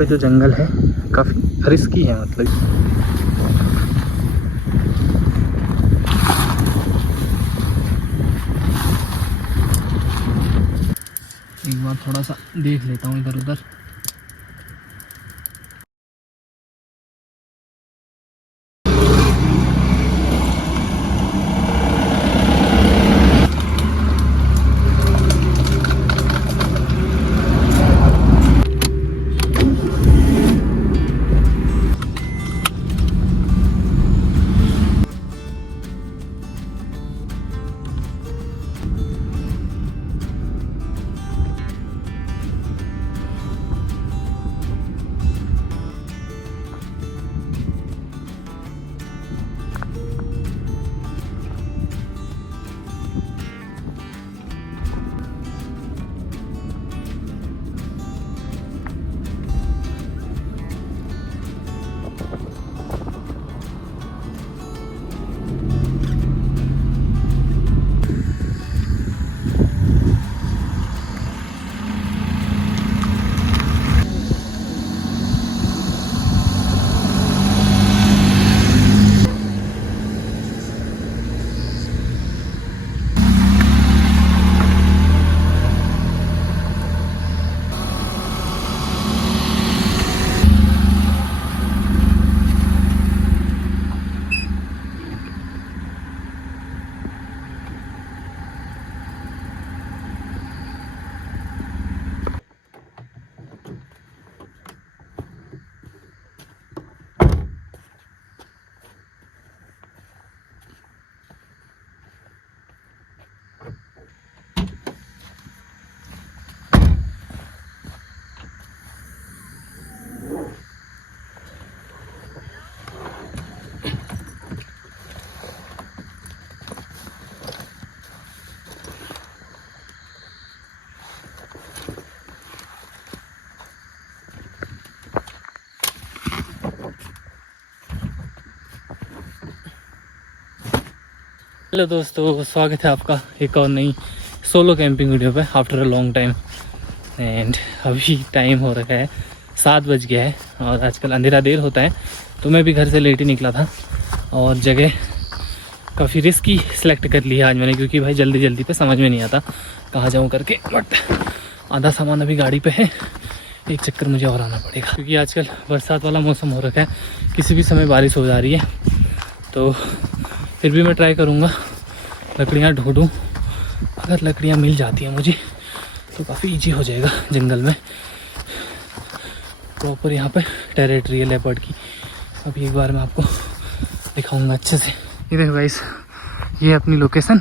पे जो जंगल है काफ़ी रिस्की है, मतलब एक बार थोड़ा सा देख लेता हूँ इधर उधर। हेलो दोस्तों, स्वागत है आपका एक और नई सोलो कैंपिंग वीडियो पे after a long time. And अभी टाइम हो रखा है 7 बज गया है और आजकल अंधेरा देर होता है, तो मैं भी घर से लेट ही निकला था और जगह काफ़ी रिस्की सिलेक्ट कर लिया आज मैंने, क्योंकि भाई जल्दी जल्दी पे समझ में नहीं आता कहाँ जाऊँ करके। बट आधा सामान अभी गाड़ी पे है, एक चक्कर मुझे और आना पड़ेगा क्योंकि आजकल बरसात वाला मौसम हो रखा है, किसी भी समय बारिश हो जा रही है। तो फिर भी मैं ट्राई करूँगा लकड़ियाँ ढूंढूँ, अगर लकड़ियाँ मिल जाती हैं मुझे तो काफ़ी इजी हो जाएगा जंगल में। प्रॉपर यहाँ पे टेरिटरी है लेपर्ड की। अभी एक बार मैं आपको दिखाऊंगा अच्छे से। ये देखो गाइस, ये अपनी लोकेशन।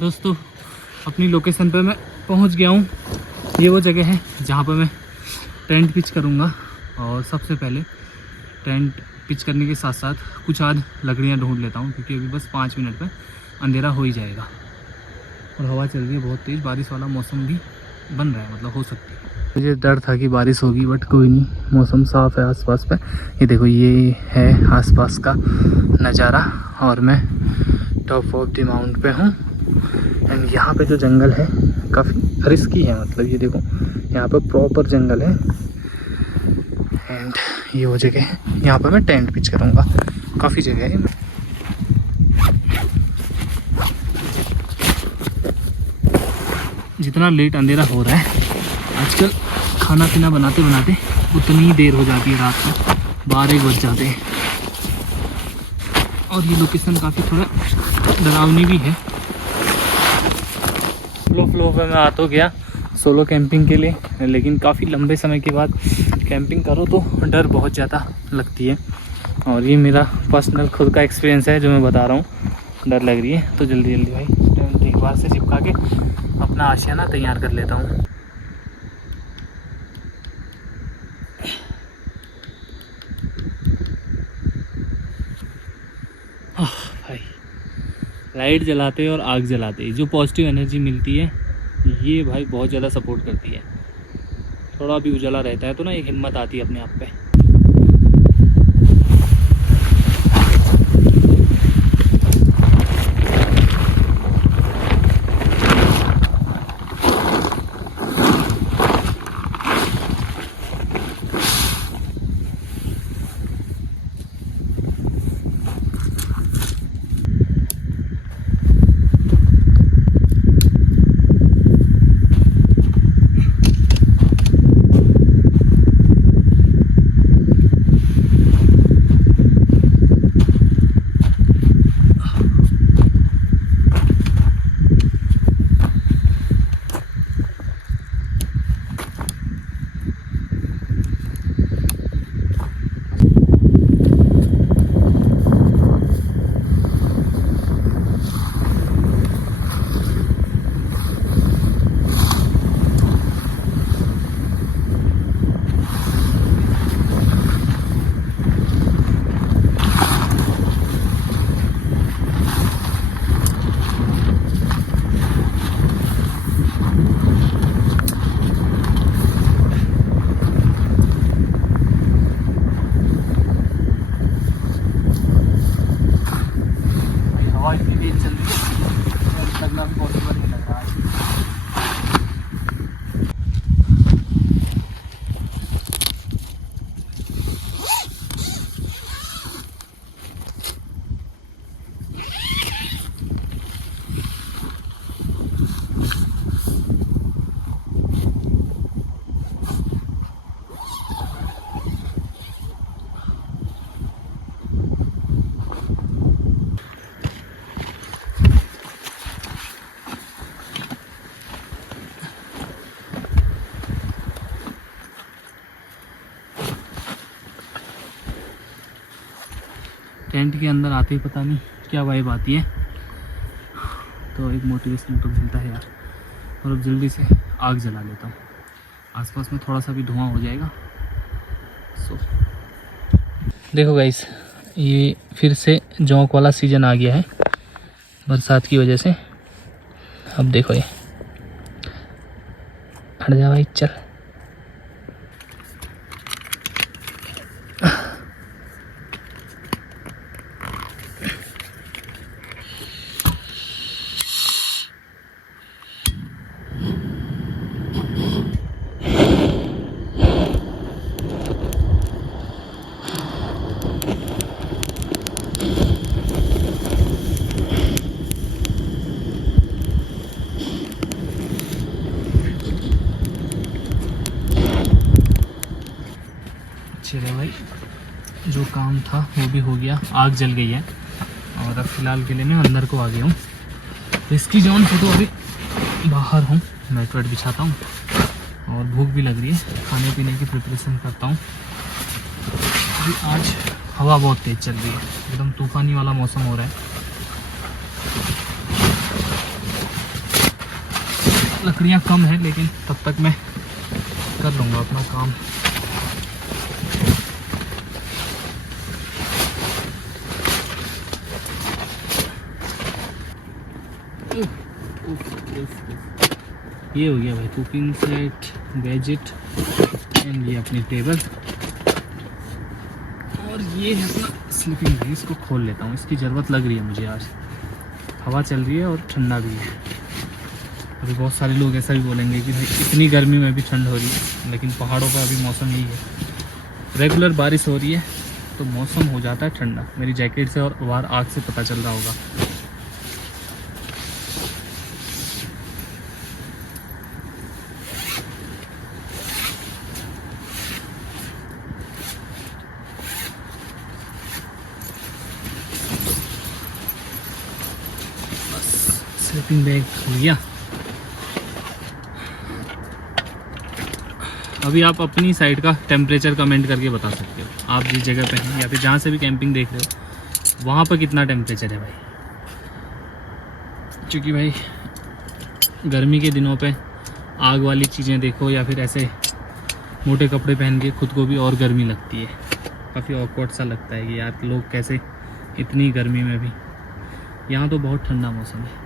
दोस्तों अपनी लोकेशन पे मैं पहुंच गया हूं। ये वो जगह है जहां पर मैं टेंट पिच करूंगा और सबसे पहले टेंट पिच करने के साथ साथ कुछ आज लकड़ियां ढूंढ लेता हूं, क्योंकि अभी बस 5 मिनट में अंधेरा हो ही जाएगा और हवा चल रही है बहुत तेज़, बारिश वाला मौसम भी बन रहा है, मतलब हो सकती है। मुझे डर था कि बारिश होगी बट कोई नहीं, मौसम साफ़ है आसपास पे। ये देखो, ये है आसपास का नज़ारा और मैं टॉप ऑफ द माउंट पे हूँ। एंड यहाँ पे जो जंगल है काफ़ी रिस्की है, मतलब ये देखो यहाँ पे प्रॉपर जंगल है। एंड ये वो जगह है, यहाँ पे मैं टेंट पिच करूँगा। काफ़ी जगह है। जितना लेट अंधेरा हो रहा है आजकल, खाना पीना बनाते बनाते उतनी देर हो जाती है, रात को 12 बज जाते हैं। और ये लोकेशन काफ़ी थोड़ा डरावनी भी है। फ्लो पे मैं आ तो गया सोलो कैंपिंग के लिए, लेकिन काफ़ी लंबे समय के बाद कैंपिंग करो तो डर बहुत ज़्यादा लगती है। और ये मेरा पर्सनल खुद का एक्सपीरियंस है जो मैं बता रहा हूँ, डर लग रही है। तो जल्दी जल्दी भाई टेंट एक बार से चिपका के अपना आशियाना तैयार कर लेता हूँ। भाई लाइट जलाते और आग जलाते जो पॉजिटिव एनर्जी मिलती है, ये भाई बहुत ज़्यादा सपोर्ट करती है। थोड़ा भी उजाला रहता है तो ना एक हिम्मत आती है अपने आप पे। हवा इतनी तेज चल रही है, लगना भी पॉसिबल नहीं लग रहा है। टेंट के अंदर आते ही पता नहीं क्या वाइब आती है, तो एक मोटिवेशन तो मिलता है यार। और अब जल्दी से आग जला लेता हूँ, आसपास में थोड़ा सा भी धुआं हो जाएगा। सो देखो गाइस, ये फिर से जौंक वाला सीज़न आ गया है बरसात की वजह से। अब देखो ये हट जा भाई, चल। चलो भाई, जो काम था वो भी हो गया, आग जल गई है। और अब फ़िलहाल के लिए मैं अंदर को आ गया हूँ। रिस्की जोन से तो अभी बाहर हूँ, मैट वेट बिछाता हूँ और भूख भी लग रही है, खाने पीने की प्रिपरेशन करता हूँ। अभी आज हवा बहुत तेज़ चल रही है, एकदम तूफ़ानी वाला मौसम हो रहा है। लकड़ियाँ कम है लेकिन तब तक मैं कर लूँगा अपना काम। ये हो गया भाई कुकिंग सेट, गैजेट एंड ये अपनी टेबल। और ये है अपना स्लीपिंग बैग, इसको खोल लेता हूँ, इसकी ज़रूरत लग रही है मुझे आज। हवा चल रही है और ठंडा भी है। अभी बहुत सारे लोग ऐसा भी बोलेंगे कि भाई इतनी गर्मी में भी ठंड हो रही है, लेकिन पहाड़ों पर अभी मौसम यही है, रेगुलर बारिश हो रही है तो मौसम हो जाता है ठंडा। मेरी जैकेट से और बाहर आग से पता चल रहा होगा। स्लीपिंग बैग हो गया। अभी आप अपनी साइड का टेम्परेचर कमेंट करके बता सकते हो, आप जिस जगह पे हैं या फिर जहाँ से भी कैंपिंग देख रहे हो वहाँ पर कितना टेम्परेचर है भाई। क्योंकि भाई गर्मी के दिनों पे आग वाली चीज़ें देखो या फिर ऐसे मोटे कपड़े पहन के खुद को भी और गर्मी लगती है, काफ़ी ऑकवर्ड सा लगता है कि यार लोग कैसे इतनी गर्मी में भी। यहाँ तो बहुत ठंडा मौसम है।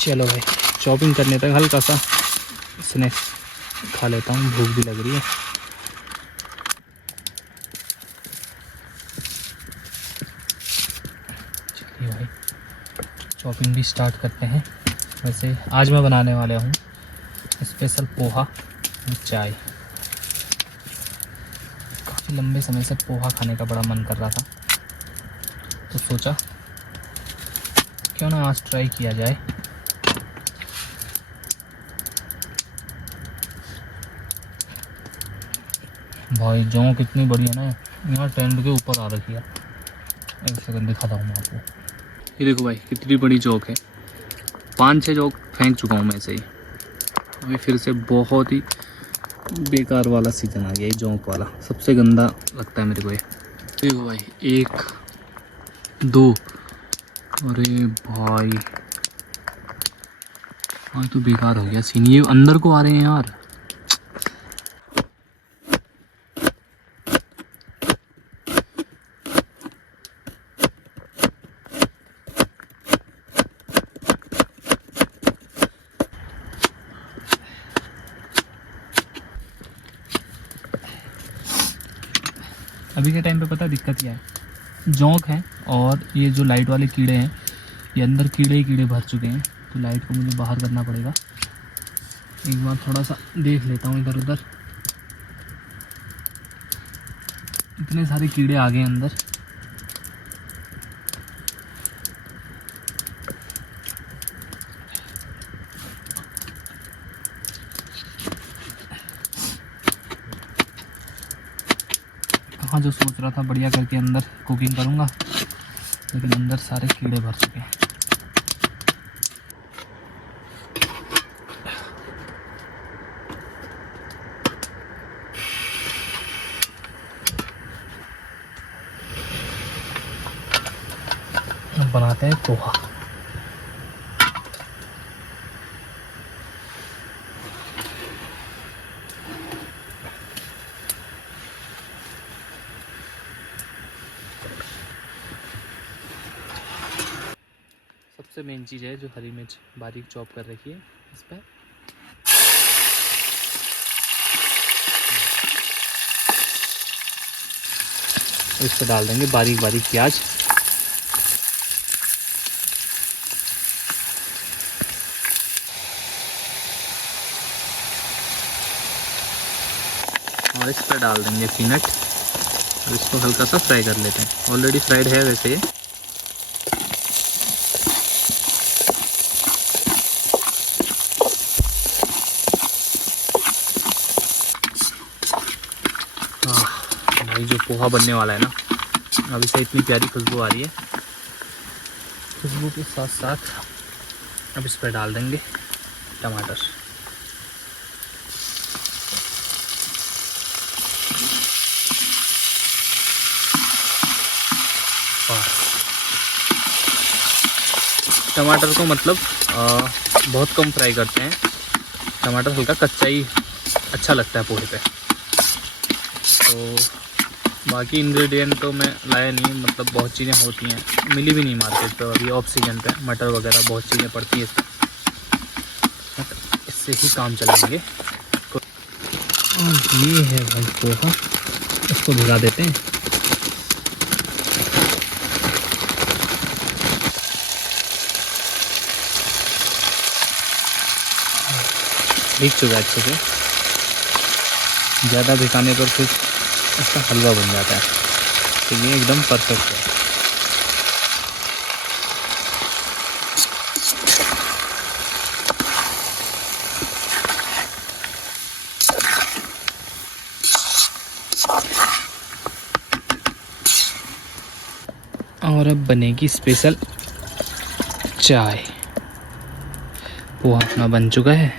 चलो भाई शॉपिंग करने तक हल्का सा स्नैक्स खा लेता हूँ, भूख भी लग रही है। चलिए भाई शॉपिंग भी स्टार्ट करते हैं। वैसे आज मैं बनाने वाला हूँ स्पेशल पोहा और चाय। काफ़ी लंबे समय से पोहा खाने का बड़ा मन कर रहा था, तो सोचा क्यों ना आज ट्राई किया जाए। भाई जौ कितनी बड़ी है ना, यहाँ टेंट के ऊपर आ रखी है। एक सेकंड दिखाता हूँ मैं आपको। ये देखो भाई कितनी बड़ी जोक है। 5-6 जोक फेंक चुका हूँ मैं ऐसे ही। अभी फिर से बहुत ही बेकार वाला सीज़न आ गया, ये जोक वाला सबसे गंदा लगता है मेरे को ये। देखो भाई 1 2, अरे भाई हाँ तो बेकार हो गया सीन, ये अंदर को आ रहे हैं यार। अभी के टाइम पे पता है दिक्कत क्या है, जोंक है और ये जो लाइट वाले कीड़े हैं, ये अंदर कीड़े ही कीड़े भर चुके हैं। तो लाइट को मुझे बाहर करना पड़ेगा। एक बार थोड़ा सा देख लेता हूँ इधर उधर। इतने सारे कीड़े आ गए अंदर। हाँ जो सोच रहा था बढ़िया करके अंदर कुकिंग करूँगा, लेकिन अंदर सारे कीड़े भर चुके हैं। अब बनाते हैं पोहा। सबसे मेन चीज़ है जो हरी मिर्च बारीक चॉप कर रखी है इस पर। इस पर डाल देंगे बारीक बारीक प्याज। और इस पर डाल देंगे पीनट और इसको हल्का सा फ्राई कर लेते हैं। ऑलरेडी फ्राइड है वैसे ये। भाई जो पोहा बनने वाला है ना, अभी से इतनी प्यारी खुशबू आ रही है। खुशबू के साथ साथ अब इस पर डाल देंगे टमाटर। टमाटर को मतलब बहुत कम फ्राई करते हैं। टमाटर हल्का कच्चा ही अच्छा लगता है पोहे पे। तो बाकी इंग्रेडिएंट तो मैं लाया नहीं, मतलब बहुत चीज़ें होती हैं, मिली भी नहीं मार्केट पे अभी ऑफ सीजन पे। मटर वगैरह बहुत चीज़ें पड़ती है इससे ही काम चलाएंगे। और ये है भाई पोहा, इसको भिगा देते हैं। भीग चुका है अच्छे से। ज़्यादा भिगाने पर फिर इसका हलवा बन जाता है, तो ये एकदम परफेक्ट है। और अब बनेगी स्पेशल चाय। पोहा अपना बन चुका है।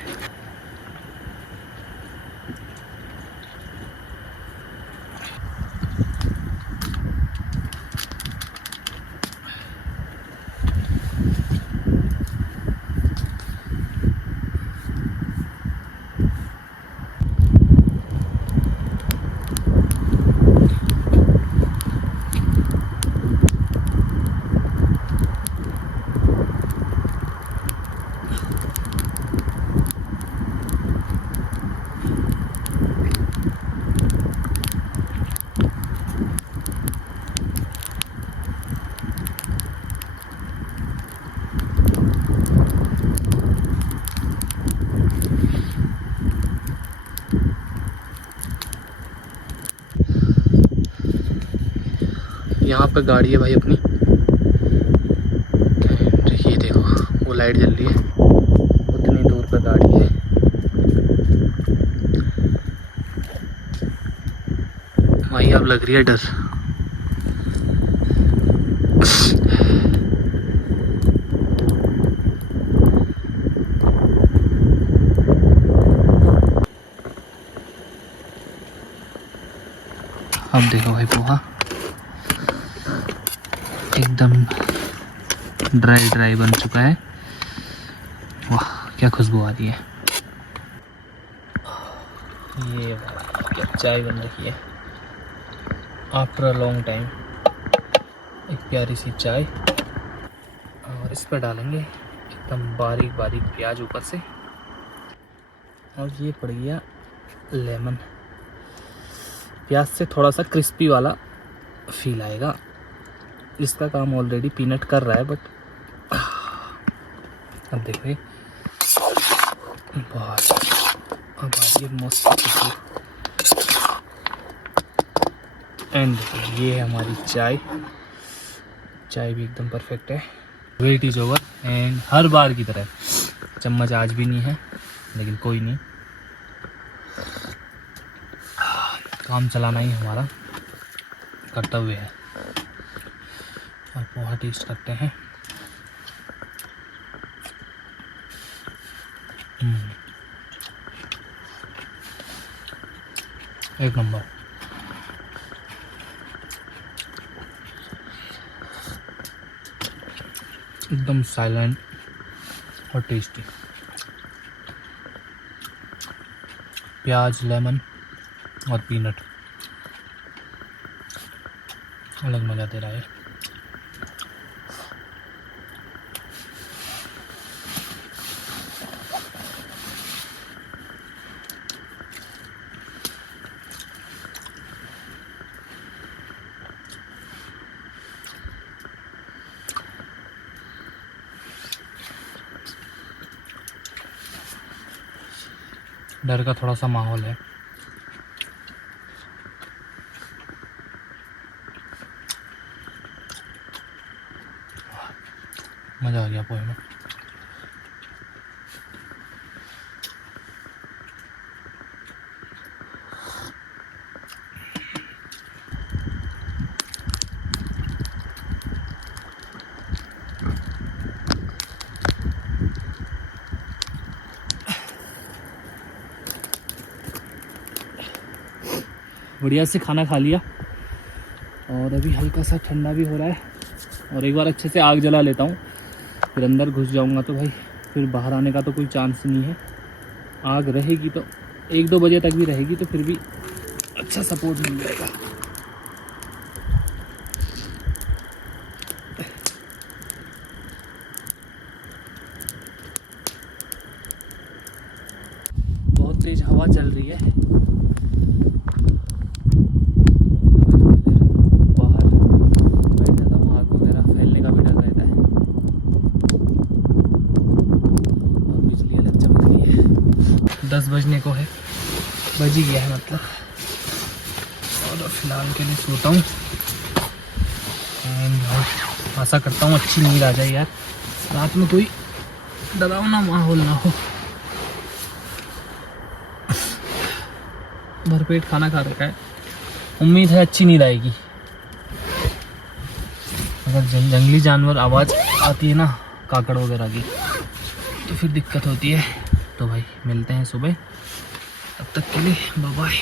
यहाँ पर गाड़ी है भाई अपनी। ये देखो वो लाइट जल रही है, उतनी दूर पर गाड़ी है। भाई अब लग रही है डर। अब देखो भाई पोहा एकदम ड्राई ड्राई बन चुका है। वाह क्या खुशबू आ रही है। ये क्या चाय बन रही है आफ्टर अ लॉन्ग टाइम। एक प्यारी सी चाय और इस पर डालेंगे एकदम बारीक बारीक प्याज ऊपर से, और ये पड़ गया लेमन। प्याज से थोड़ा सा क्रिस्पी वाला फील आएगा। इसका काम ऑलरेडी पीनट कर रहा है, बट अब देखिए बहुत अब आ रही है मस्त खुशबू। एंड ये है हमारी चाय। चाय भी एकदम परफेक्ट है। वेट इज़ ओवर एंड हर बार की तरह चम्मच आज भी नहीं है, लेकिन कोई नहीं, काम चलाना ही हमारा कर्तव्य है। और पोहा टेस्ट करते हैं। एक नंबर। एकदम साइलेंट और टेस्टी। प्याज, लेमन और पीनट अलग मज़ा दे रहा है। डर का थोड़ा सा माहौल है। मज़ा आ गया पोहे में। बढ़िया से खाना खा लिया और अभी हल्का सा ठंडा भी हो रहा है। और एक बार अच्छे से आग जला लेता हूँ, फिर अंदर घुस जाऊँगा तो भाई फिर बाहर आने का तो कोई चांस नहीं है। आग रहेगी तो 1-2 बजे तक भी रहेगी तो फिर भी अच्छा सपोर्ट मिल जाएगा। बहुत तेज हवा चल रही है। बाहर बैठ जाता हूँ, आग वगैरह फैलने का भी डर रहता है। और बिजली अलग चमक रही है। 10 बजने को है, बज ही गया है मतलब। और फिलहाल के लिए सोता हूँ। आशा करता हूँ अच्छी नींद आ जाए यार, रात में कोई डरावना माहौल ना हो। भरपेट खाना खा रखा है, उम्मीद है अच्छी नींद आएगी। अगर जंगली जानवर आवाज़ आती है ना काकड़ वगैरह की, तो फिर दिक्कत होती है। तो भाई मिलते हैं सुबह, तब तक के लिए बाय बाय।